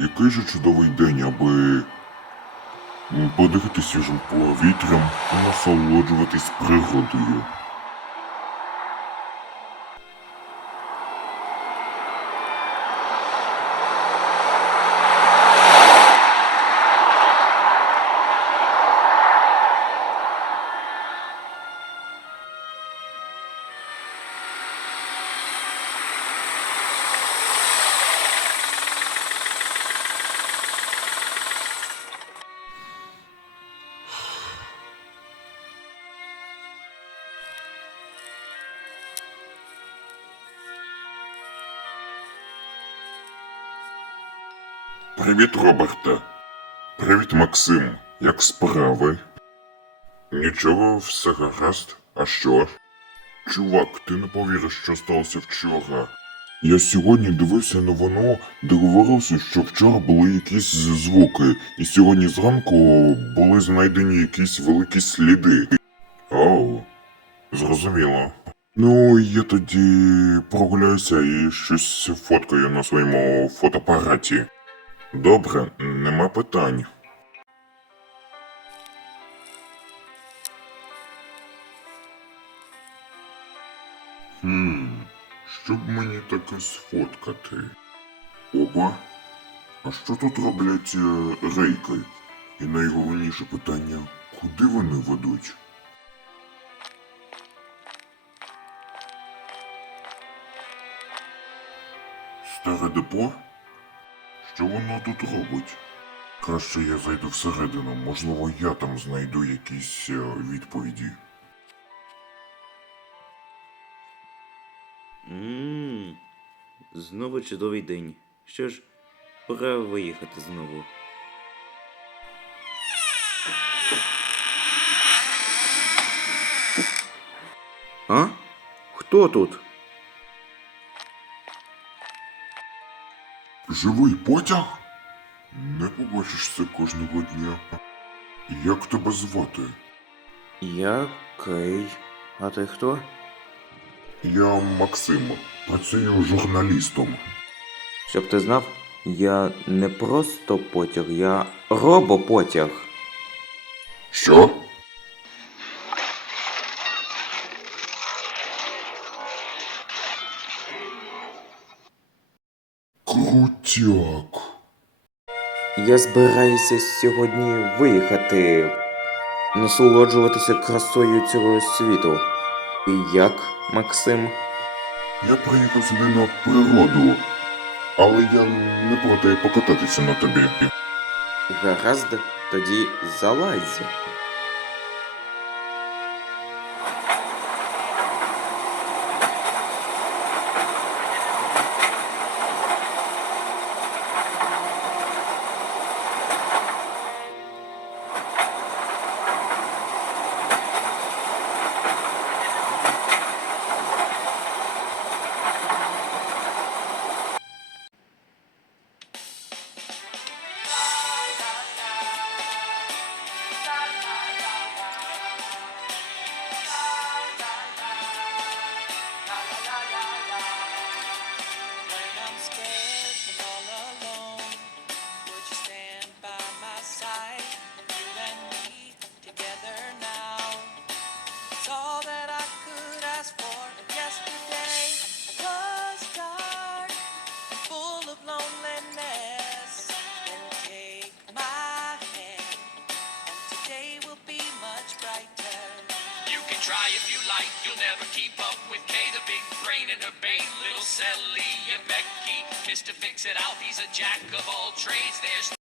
такий же чудовий день, аби подихати свіжим повітрям і насолоджуватись природою. Привіт, Роберте. Привіт, Максим. Як справи? Нічого, все гаразд. А що? Чувак, ти не повіриш, що сталося вчора. Я сьогодні дивився новину, де говорилося, що вчора були якісь звуки, і сьогодні зранку були знайдені якісь великі сліди. Оу, зрозуміло. Ну, я тоді прогуляюся і щось фоткаю на своєму фотоапараті. Добре, нема питань. Хм, щоб мені таке сфоткати. Оба. А що тут роблять е, рейки? І найголовніше питання, куди вони ведуть? Старе депо? Що воно тут робить? Краще я зайду всередину, можливо, я там знайду якісь е, відповіді. Ммм, знову чудовий день. Що ж, пора виїхати знову. А? Хто тут? Живий потяг? Не побачиш це кожного дня. Як тебе звати? Я Кей. А ти хто? Я Максим. Працюю журналістом. Щоб ти знав, я не просто потяг, я робопотяг. Що? Крутяк. Я збираюся сьогодні виїхати, насолоджуватися красою цього світу. І як, Максим? Я приїхав сюди на природу, але я не проти покататися на тобі. Гаразд, тоді залазь. Try if you like, you'll never keep up with Kay, the big brain and her bait, little Sally and Becky. Mr. Fix It Out, he's a jack of all trades. There's